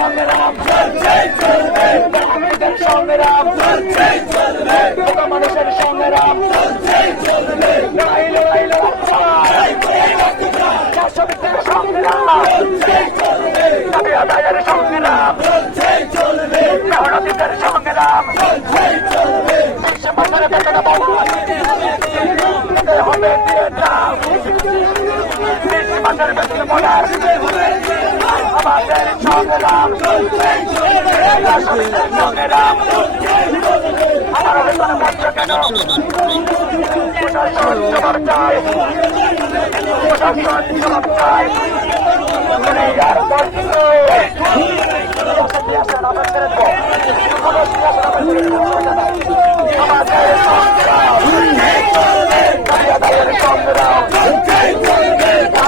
সংগ্রাম শ্রমিকদের সংগ্রাম ছোট মানুষের সংগ্রাম লড়াই লড়াই লড়াই দাও বিশ্ব বছরে বেতন পাওয়া আমাদের সংগ্রাম সংগ্রাম আর কষ্ট আমাদের সংগ্রাম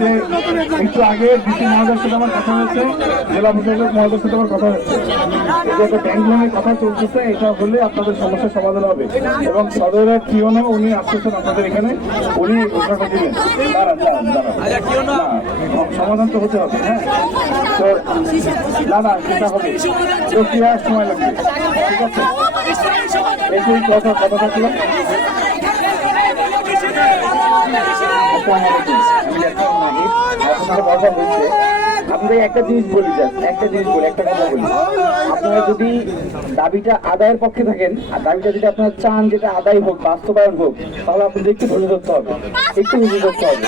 যে একটু আগে ডিসি মহোদয়ের সাথে আমার কথা হয়েছে জেলা প্রশাসক মহোদয়ের সাথে আমার কথা হয়েছে। যে একটা ব্যাংক লোনের কথা চলতেছে এটা হলে আপনাদের সমস্যার সমাধান হবে। এবং সদরের কিওনো উনি আসতেছেন আপনাদের এখানে উনি ওখানে দিলেন। না, সমাধান তো হতে হবে হ্যাঁ? তো না সেটা হবে। আর সময় লাগবে? ঠিক আছে এই কথা কথা থাকল আপনাদের একটা জিনিস বলি জাস্ট একটা জিনিস বলি, একটা কথা বলি। যদি দাবিটা আদায়ের পক্ষে থাকেন, আর দাবিটা যদি আপনারা চান যেটা আদায় হোক, বাস্তবায়ন হোক, তাহলে আপনাদের একটু ধৈর্য ধরতে হবে। একটু ধৈর্য ধরতে হবে।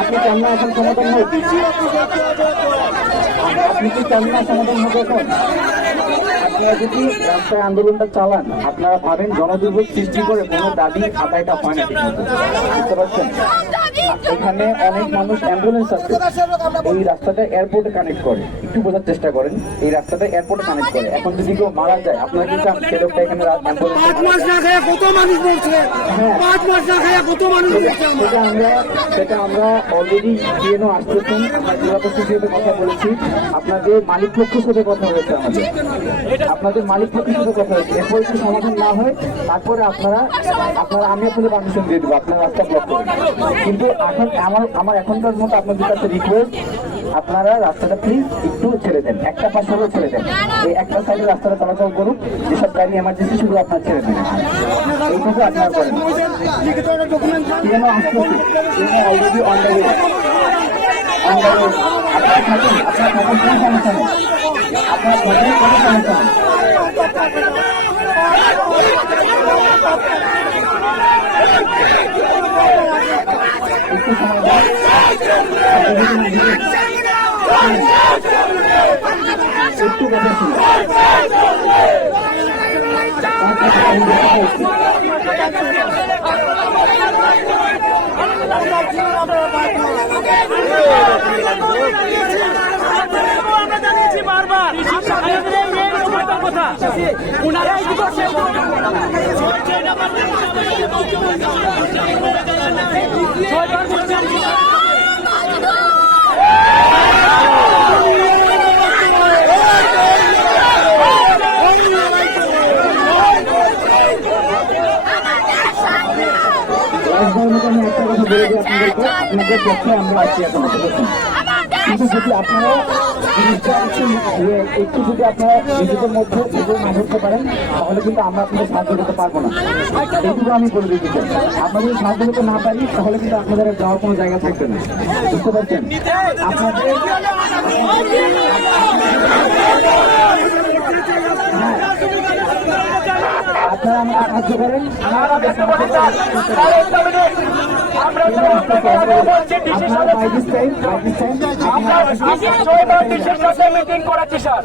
আপনি চান না এখন সমাধান হোক আপনি কি চান না সমাধান হবে এখন আপনারা যদি রাস্তায় আন্দোলনটা চালান আপনারা ভাবেন জনদুর্ভোগ সৃষ্টি করে কোনো দাবি আদায়টা হয় না বুঝতে পারছেন? এখানে অনেক মানুষ অ্যাম্বুলেন্স আছে। এই রাস্তাটা এয়ারপোর্টে কানেক্ট করে। একটু বোঝার চেষ্টা করেন এই রাস্তাটা এয়ারপোর্টে কানেক্ট করে। এখন যদি কেউ মারা যায় আপনারা কি চান সে লোকটা এখানে অ্যাম্বুলেন্স পাঁচ মাস না খায়া কত মানুষ মরছে? পাঁচ মাস না খায়া কত মানুষ। সেটা আমরা? সেটা আমরা অলরেডি ডিএনও আসতেছেন। জেলা কথা বলেছি। আপনাদের মালিক পক্ষের সাথে কথা হয়েছে আমাদের। আপনাদের মালিক পক্ষের সাথে কথা হয়েছে। এরপর যদি সমাধান না হয় তারপরে আপনারা আপনারা আমি আপনাদের পারমিশন দিয়ে দেবো আপনার রাস্তা ব্লক করবেন কিন্তু এখন আমার আমার এখনকার মতো আপনাদের কাছে রিকোয়েস্ট আপনারা রাস্তাটা প্লিজ একটু ছেড়ে দেন। একটা পাশ হলেও ছেড়ে দেন। এই একটা সাইডে রাস্তাটা চলাচল করুন যেসব গাড়ি এমার্জেন্সি শুধু আপনার ছেড়ে দেন। এইটুকু আপনারা করেন। অলরেডি অন দ্য আপনার থাকুন আপনার থাকুন কোনো সমস্যা নেই আপনার থাকুন কোনো সমস্যা নেই একটু সময় নিজে- একটু কথা শুনুন আমি দেখতে চাইছি। আমরা জানিয়েছি বারবার আমাদের এই মেন কথার কথা ওনারা এই দিকে ছয়বার বলছেন রাজধানীর মতো আমি একটা কথা বলে দিই আপনাদেরকে আপনাদের পক্ষে আমরা আছি এখন কিন্তু যদি আপনারা একটু যদি আপনারা নিজেদের মধ্যে নিজের না ধরতে পারেন, তাহলে কিন্তু আমরা আপনাদের সাহায্য করতে পারব না। এইটুকু আমি বলে দিতে চাই। আমরা যদি সাহায্য করতে না পারি তাহলে কিন্তু আপনাদের যাওয়ার কোনো জায়গা থাকবে না। বুঝতে পারছেন? আপনাদের আপনারা আমাকে সাহায্য করেন। আমরা মিটিং করেছি স্যার।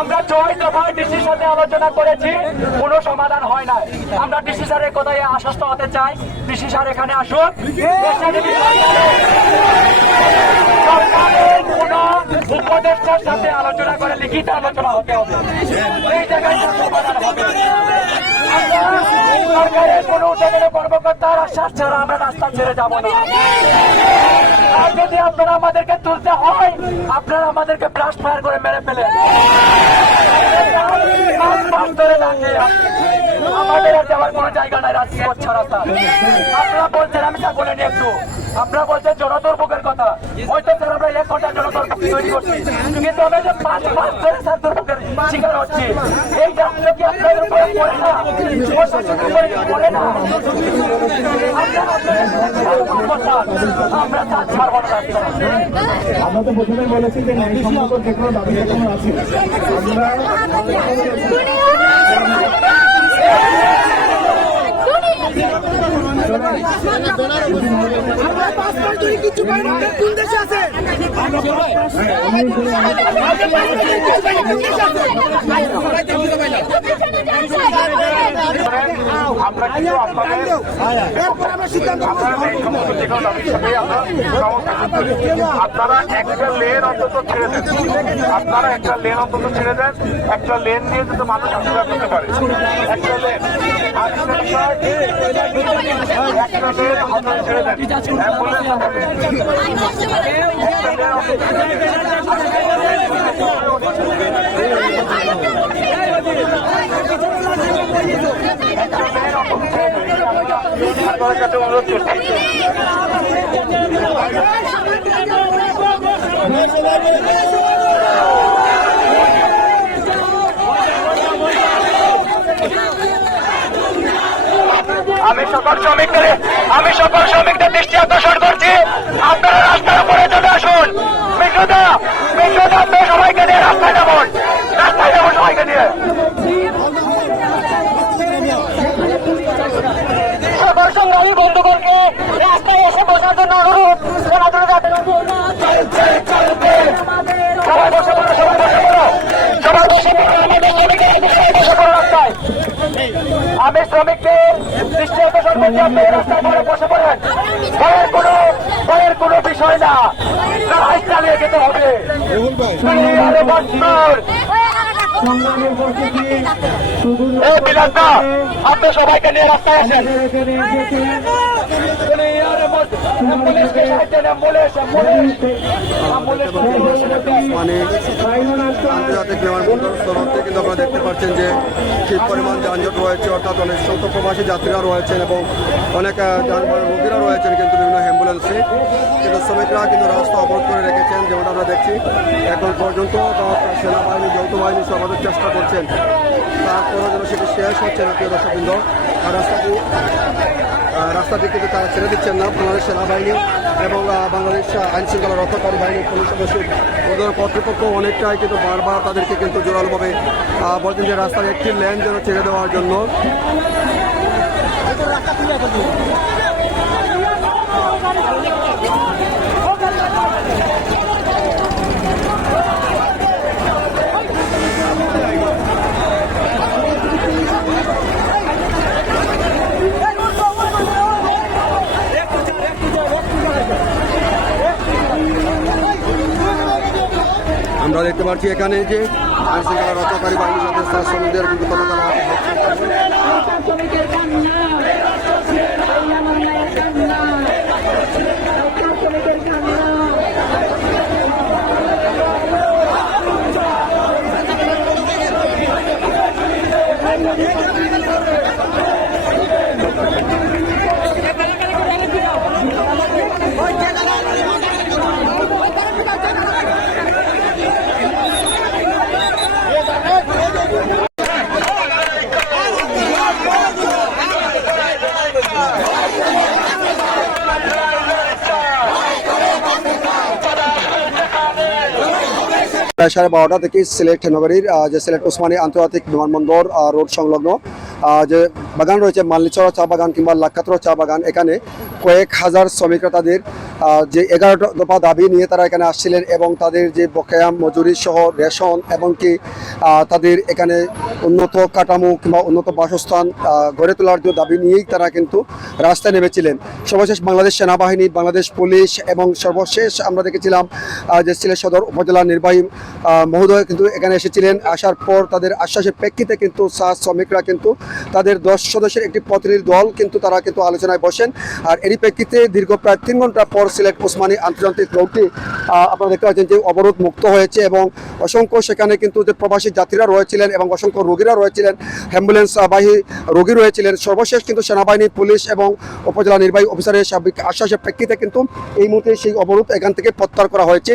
আমরা ছয় দফায় ডিসির সাথে আলোচনা করেছি কোনো সমাধান হয় না আমরা ডিসি স্যারের কথায় আশ্বস্ত হতে চাই। ডিসি স্যার এখানে আসুন। উপদেষ্টার সাথে আলোচনা করে লিখিত আলোচনা হতে হবে। এই জায়গায় সমাধান হবে। সরকারের কোনো আমরা রাস্তা ছেড়ে যাব না যদি আপনারা আমাদেরকে তুলতে হয় আপনারা আমাদেরকে ব্লাস্ট ফায়ার করে মেরে ফেলে আমাদের আর যাওয়ার কোনো জায়গা নাই রাজপথ ছাড়া স্যার আপনারা বলছেন আমি তা বলিনি একটু। আপনারা বলছেন জনদুর্ভোগের কথা। হয়তো স্যার আমরা এক ঘণ্টা জনদুর্ভোগ তৈরি করছি। কিন্তু আমরা যে পাঁচ মাস ধরে স্যার দুর্ভোগের শিকার হচ্ছি। এই জাতীয় কি আপনাদের উপরে পড়ে না? প্রশাসনের উপরে পড়ে না। আমরা তার ছাড়বো না আমরা তো প্রথমে বলেছি যে ন্যায়সম্মত যে কোনো দাবি আছে। আমরা আমরা মাস ধরে কিছু পাই না কোন দেশে আছে আমরা সিদ্ধান্ত আপনারা এই সমস্ত যে কোনো দাবির সাথে আমরা সহমত করি। আপনারা একটা লেন অন্তত ছেড়ে দেন। আপনারা একটা লেন অন্তত ছেড়ে দেন। একটা লেন দিয়ে যাতে মানুষ আসা করতে পারে। একটা লেন একটা লেন অন্তত ছেড়ে দেন। অ্যাম্বুলেন্স আমি সকল শ্রমিকদের, আমি সকল শ্রমিকদের দৃষ্টি আকর্ষণ করছি। আপনারা রাস্তার উপরে চলে আসুন। মিশ্রদা মিশ্রদা আপনার সবাইকে নিয়ে রাস্তায় যাবন রাস্তায় যাব সবাইকে নিয়ে সকল সংগ্রামী বন্ধুগণকে রাস্তায় এসে বসার জন্য অনুরোধ সনাতন জাতির সবাই বসে পড়ো সবাই বসে পড়ো সবাই বসে পড়ো আমাদের শ্রমিকেরা আমি শ্রমিকদের দৃষ্টি আকর্ষণ আপনি রাস্তায় পরে বসে পড়েন ভয়ের কোনো ভয়ের কোনো বিষয় না লড়াই চালিয়ে যেতে হবে আরে বন্ধুর, সংগ্রামের পক্ষে দিয়ে শুধু এই বিলাসদা, আপনি সবাইকে নিয়ে রাস্তায় আসেন এখানে এসেছিলেন অ্যাম্বুলেন্সকে সাহায্য দেন, অ্যাম্বুলেন্স, অ্যাম্বুলেন্স। অ্যাম্বুলেন্স, মানে আন্তর্জাতিক বিমানবন্দর থেকে কিন্তু আপনারা দেখতে পাচ্ছেন যে ঠিক পরিমাণ যানজট রয়েছে, অর্থাৎ অনেক শত প্রবাসী যাত্রীরা রয়েছেন এবং অনেক যানবাহন রোগীরা রয়েছেন কিন্তু বিভিন্ন অ্যাম্বুলেন্সে। কিন্তু শ্রমিকরা কিন্তু রাস্তা অবরোধ করে রেখেছেন যেমন আমরা দেখছি। এখন পর্যন্ত সেনাবাহিনী যৌথ বাহিনী সর্বাধিক চেষ্টা করছেন। তারপরেও যেন সেটি শেষ হচ্ছে না, প্রিয় দর্শকবৃন্দ। রাস্তাটি রাস্তাটি কিন্তু তারা ছেড়ে দিচ্ছেন না। বাংলাদেশ সেনাবাহিনী এবং বাংলাদেশ আইন শৃঙ্খলা রক্ষাকারী বাহিনী পুলিশ সদস্য ওদের কর্তৃপক্ষ অনেকটাই কিন্তু বারবার তাদেরকে কিন্তু জোরালোভাবে বলছেন যে রাস্তার একটি লেন যেন ছেড়ে দেওয়ার জন্য আমরা দেখতে পাচ্ছি এখানে যে আইন শৃঙ্খলা রক্ষাকারী বাহিনী সদস্য শ্রমিকদের কিন্তু শ্রমিকের প্রায় সাড়ে বারোটা থেকে সিলেট নগরীর যে সিলেট ওসমানী আন্তর্জাতিক বিমানবন্দর রোড সংলগ্ন যে বাগান রয়েছে মাল্লিচড়া চা বাগান কিংবা লাক্ষাত্র চা বাগান, এখানে কয়েক হাজার শ্রমিকরা তাদের যে এগারো দফা দাবি নিয়ে তারা এখানে আসছিলেন এবং তাদের যে বকেয়া মজুরি সহ রেশন এবং কি তাদের এখানে উন্নত কাঠামো কিংবা উন্নত বাসস্থান গড়ে তোলার যে দাবি নিয়েই তারা কিন্তু রাস্তায় নেমেছিলেন। সর্বশেষ বাংলাদেশ সেনাবাহিনী, বাংলাদেশ পুলিশ এবং সর্বশেষ আমরা দেখেছিলাম যে সিলেট সদর উপজেলা নির্বাহী মহোদয় কিন্তু এখানে এসেছিলেন। আসার পর তাদের আশ্বাসের প্রেক্ষিতে কিন্তু চা শ্রমিকরা কিন্তু তাদের দশ সদস্যের একটি প্রতিনিধি দল কিন্তু তারা কিন্তু আলোচনায় বসেন। আর এরই প্রেক্ষিতে দীর্ঘ প্রায় তিন ঘণ্টা পর সিলেট ওসমানী আন্তর্জাতিক রোডটি আপনারা দেখতে পাচ্ছেন যে অবরোধ মুক্ত হয়েছে এবং অসংখ্য সেখানে কিন্তু যে প্রবাসী যাত্রীরা রয়েছিলেন এবং অসংখ্য রোগীরা রয়েছিলেন অ্যাম্বুলেন্স বাহী রোগী রয়েছিলেন। সর্বশেষ কিন্তু সেনাবাহিনী, পুলিশ এবং উপজেলা নির্বাহী অফিসারের সার্বিক আশ্বাসের প্রেক্ষিতে কিন্তু এই মুহূর্তে সেই অবরোধ এখান থেকে প্রত্যাহার করা হয়েছে।